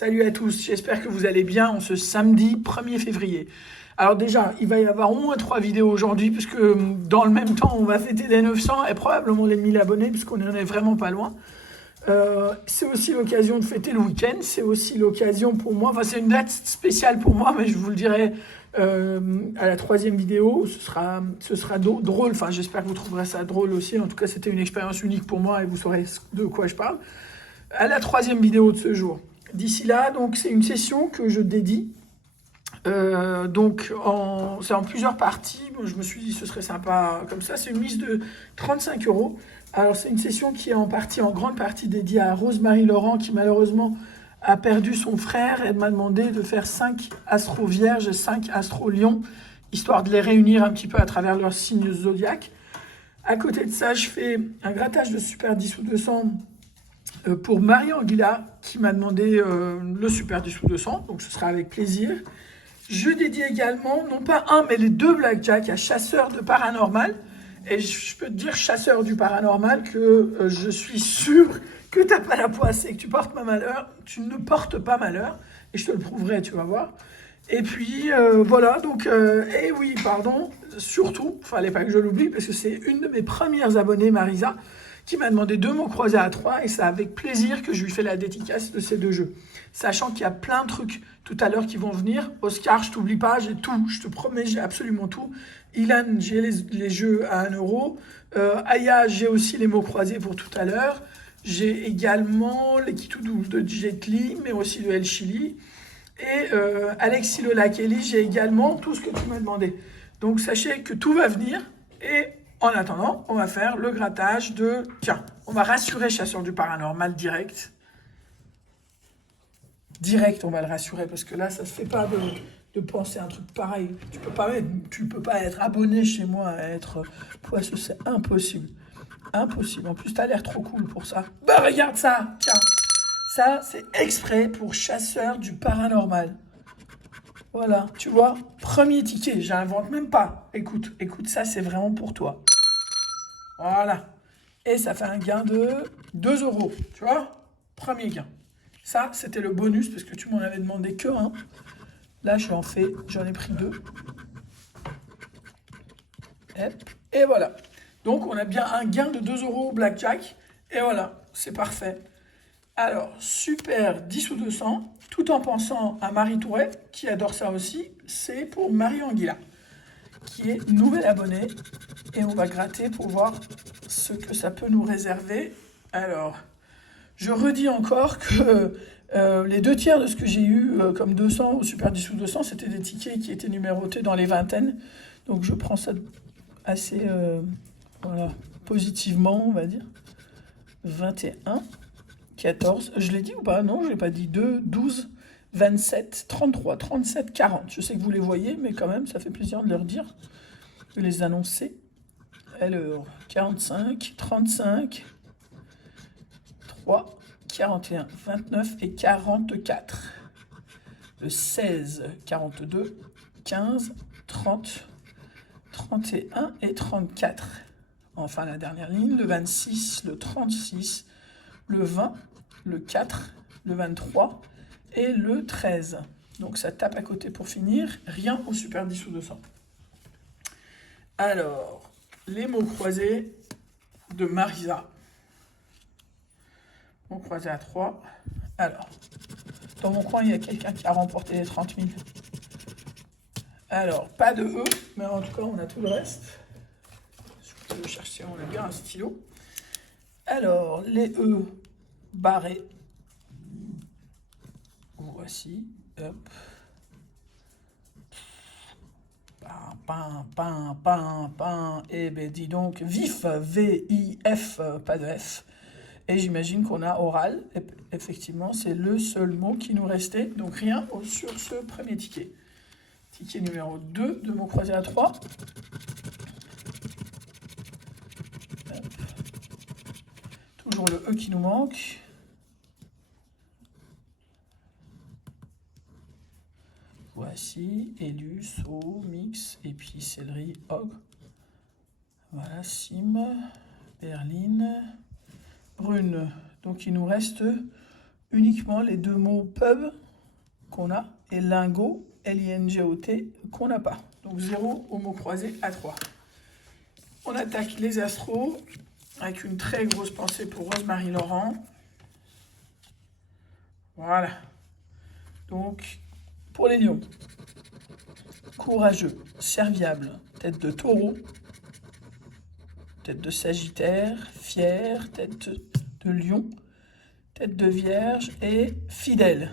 Salut à tous, j'espère que vous allez bien en ce samedi 1er février. Alors déjà, il va y avoir au moins 3 vidéos aujourd'hui, puisque dans le même temps, on va fêter les 900 et probablement les 1000 abonnés, puisqu'on n'en est vraiment pas loin. C'est aussi l'occasion de fêter le week-end, c'est aussi l'occasion pour moi, enfin c'est une date spéciale pour moi, mais je vous le dirai à la 3e vidéo, ce sera drôle, enfin j'espère que vous trouverez ça drôle aussi, en tout cas c'était une expérience unique pour moi et vous saurez de quoi je parle. À la 3e vidéo de ce jour. D'ici là, donc c'est une session que je dédie. C'est en plusieurs parties. Bon, je me suis dit ce serait sympa comme ça. C'est une mise de 35 euros. Alors c'est une session qui est en grande partie dédiée à Rose-Marie Laurent qui malheureusement a perdu son frère. Elle m'a demandé de faire 5 astros vierges et 5 astros lions, histoire de les réunir un petit peu à travers leur signe zodiaque. À côté de ça, je fais un grattage de Super 10 ou 200 pour Marie Anguilla qui m'a demandé le Super 10 ou 200, donc ce sera avec plaisir. Je dédie également, non pas un, mais les 2 blackjack à Chasseur de Paranormal. Et je peux te dire, Chasseur du Paranormal, que je suis sûr que tu n'as pas la poisse et que tu portes pas malheur. Tu ne portes pas malheur. Et je te le prouverai, tu vas voir. Et puis, voilà, donc, et oui, pardon, surtout, il ne fallait pas que je l'oublie, parce que c'est une de mes premières abonnées, Marisa, qui m'a demandé 2 mots croisés à 3, et c'est avec plaisir que je lui fais la dédicace de ces 2 jeux. Sachant qu'il y a plein de trucs tout à l'heure qui vont venir. Oscar, je t'oublie pas, j'ai tout, je te promets, j'ai absolument tout. Ilan, j'ai les jeux à 1 euro. Aya, j'ai aussi les mots croisés pour tout à l'heure. J'ai également les Kitoudou de Jet Li, mais aussi de El Chili. Et Alexis Lola Kelly, j'ai également tout ce que tu m'as demandé. Donc sachez que tout va venir. Et en attendant, on va faire le grattage de... Tiens, on va rassurer Chasseur du Paranormal direct. Direct, on va le rassurer, parce que là, ça se fait pas de penser un truc pareil. Tu peux pas être abonné chez moi à être poisseux, c'est impossible. Impossible. En plus, t'as l'air trop cool pour ça. Bah, regarde ça, tiens. Ça, c'est exprès pour Chasseur du Paranormal. Voilà, tu vois, premier ticket, j'invente même pas. Écoute, ça, c'est vraiment pour toi. Voilà. Et ça fait un gain de 2 euros, tu vois. Premier gain. Ça, c'était le bonus, parce que tu m'en avais demandé que un. Là, j'en ai pris 2. Et voilà. Donc, on a bien un gain de 2 euros au blackjack. Et voilà, c'est parfait. Alors, super 10 ou 200, tout en pensant à Marie Touret, qui adore ça aussi, c'est pour Marie Anguilla, qui est nouvelle abonnée. Et on va gratter pour voir ce que ça peut nous réserver. Alors, je redis encore que les 2 tiers de ce que j'ai eu comme 200 au Super 10 ou 200, c'était des tickets qui étaient numérotés dans les vingtaines. Donc, je prends ça assez positivement, on va dire. 21. 14, je l'ai dit ou pas? Non, je ne l'ai pas dit. 2, 12, 27, 33, 37, 40. Je sais que vous les voyez, mais quand même, ça fait plaisir de leur dire, de les annoncer. Alors, 45, 35, 3, 41, 29 et 44. Le 16, 42, 15, 30, 31 et 34. Enfin, la dernière ligne, le 26, le 36, le 20, le 4, le 23 et le 13. Donc ça tape à côté pour finir. Rien au Super 10 ou 200. Alors, les mots croisés de Marisa. Mots croisés à 3. Alors, dans mon coin, il y a quelqu'un qui a remporté les 30 000. Alors, pas de E, mais en tout cas, on a tout le reste. Je vais chercher, on a bien un stylo. Alors, les E barrés. Voici, hop. Eh ben dis donc, vif, V-I-F, pas de F. Et j'imagine qu'on a oral. Et effectivement, c'est le seul mot qui nous restait. Donc rien sur ce premier ticket. Ticket numéro 2 de mots croisés à 3. Hop. Toujours le E qui nous manque. Voici, élu, saut, mix, et puis céleri, ogre. Voilà, Sim, Berline, Brune. Donc il nous reste uniquement les deux mots pub qu'on a et lingot, L-I-N-G-O-T, qu'on n'a pas. Donc 0 au mot croisé à 3. On attaque les astros avec une très grosse pensée pour Rose-Marie Laurent. Voilà. Donc, pour les lions, courageux, serviable, tête de taureau, tête de sagittaire, fier, tête de lion, tête de vierge et fidèle.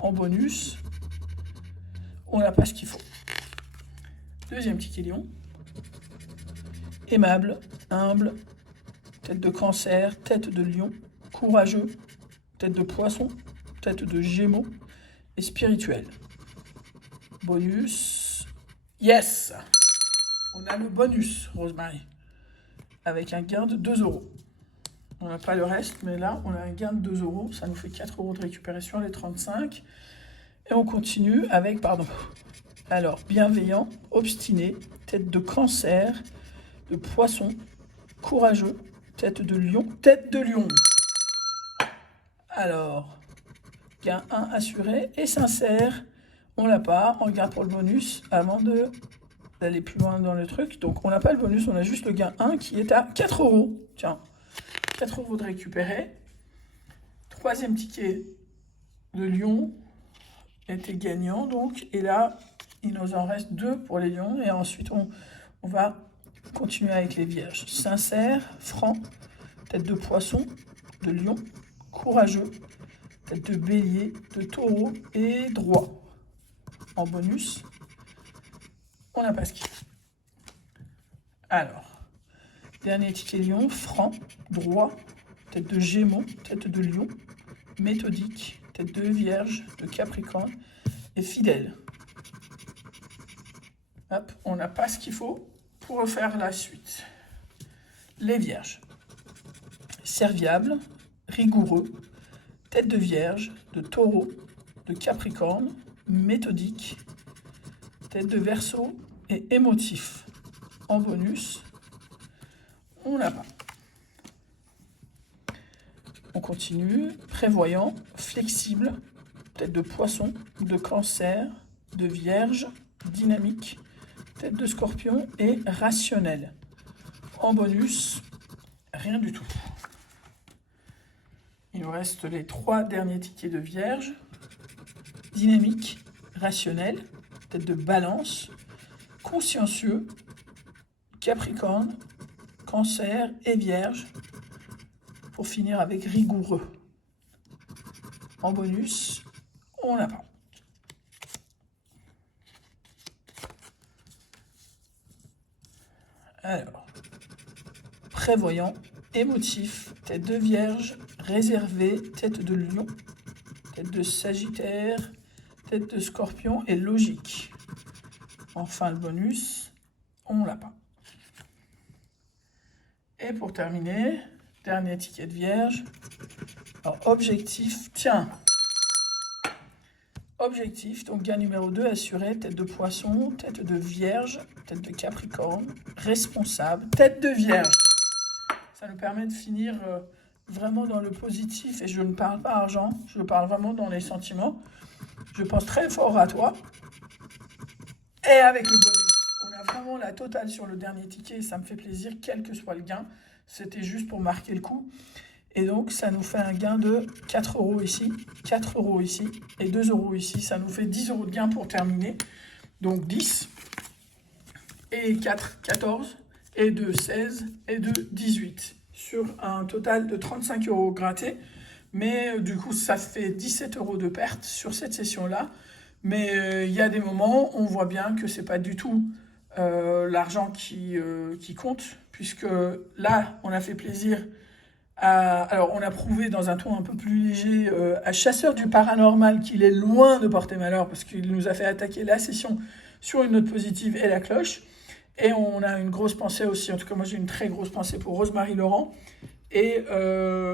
En bonus, on n'a pas ce qu'il faut. Deuxième ticket lion, aimable, humble, tête de cancer, tête de lion, courageux, tête de poisson, tête de gémeaux et spirituel. Bonus, yes! On a le bonus, Rose-Marie, avec un gain de 2 €. On n'a pas le reste, mais là, on a un gain de 2 €. Ça nous fait 4 € de récupération, les 35. Et on continue avec, alors, bienveillant, obstiné, tête de cancer, de poisson, courageux, tête de lion, tête de lion. Alors, gain 1 assuré et sincère. On l'a pas, on regarde pour le bonus avant d'aller plus loin dans le truc. Donc on n'a pas le bonus, on a juste le gain 1 qui est à 4 €. Tiens, 4 € de récupérer. Troisième ticket de lion était gagnant donc. Et là, il nous en reste 2 pour les lions. Et ensuite, on va continuer avec les vierges. Sincère, franc, tête de poisson, de lion, courageux, tête de bélier, de taureau et droit. En bonus, on n'a pas ce qu'il faut. Alors, dernier ticket lion, franc, droit, tête de gémeaux, tête de lion, méthodique, tête de vierge, de capricorne et fidèle. Hop, on n'a pas ce qu'il faut pour refaire la suite. Les vierges. Serviable, rigoureux, tête de vierge, de taureau, de capricorne, méthodique, tête de verseau et émotif. En bonus, on n'a pas. On continue. Prévoyant, flexible, tête de poisson, de cancer, de vierge, dynamique, tête de scorpion et rationnel. En bonus, rien du tout. Il nous reste les 3 derniers tickets de vierge. Dynamique, rationnel, tête de balance, consciencieux, capricorne, cancer et vierge, pour finir avec rigoureux. En bonus, on n'a pas. Alors, prévoyant, émotif, tête de vierge, réservé, tête de lion, tête de sagittaire, tête de scorpion et logique. Enfin, le bonus, on l'a pas. Et pour terminer, dernier ticket de vierge. Alors, objectif, tiens. Objectif, donc gain numéro 2, assuré, tête de poisson, tête de vierge, tête de capricorne, responsable, tête de vierge. Ça nous permet de finir vraiment dans le positif, et je ne parle pas argent, je parle vraiment dans les sentiments. Je pense très fort à toi. Et avec le bonus, on a vraiment la totale sur le dernier ticket, et ça me fait plaisir, quel que soit le gain. C'était juste pour marquer le coup. Et donc, ça nous fait un gain de 4 € ici, 4 € ici et 2 € ici. Ça nous fait 10 € de gain pour terminer. Donc 10 et 4, 14 et 2, 16 et 2, 18. Sur un total de 35 € grattés. Mais du coup, ça fait 17 € de perte sur cette session-là. Mais il y a des moments, on voit bien que ce n'est pas du tout l'argent qui compte. Puisque là, on a fait plaisir. Alors, on a prouvé dans un ton un peu plus léger à Chasseur du Paranormal qu'il est loin de porter malheur parce qu'il nous a fait attaquer la session sur une note positive et la cloche. Et on a une grosse pensée aussi, en tout cas moi j'ai une très grosse pensée pour Rose-Marie Laurent. Et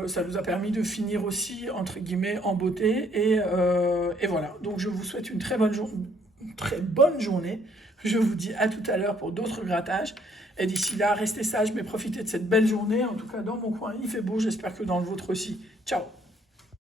ça nous a permis de finir aussi, entre guillemets, en beauté. Et voilà, donc je vous souhaite une très bonne journée. Je vous dis à tout à l'heure pour d'autres grattages. Et d'ici là, restez sages, mais profitez de cette belle journée. En tout cas, dans mon coin, il fait beau. J'espère que dans le vôtre aussi. Ciao!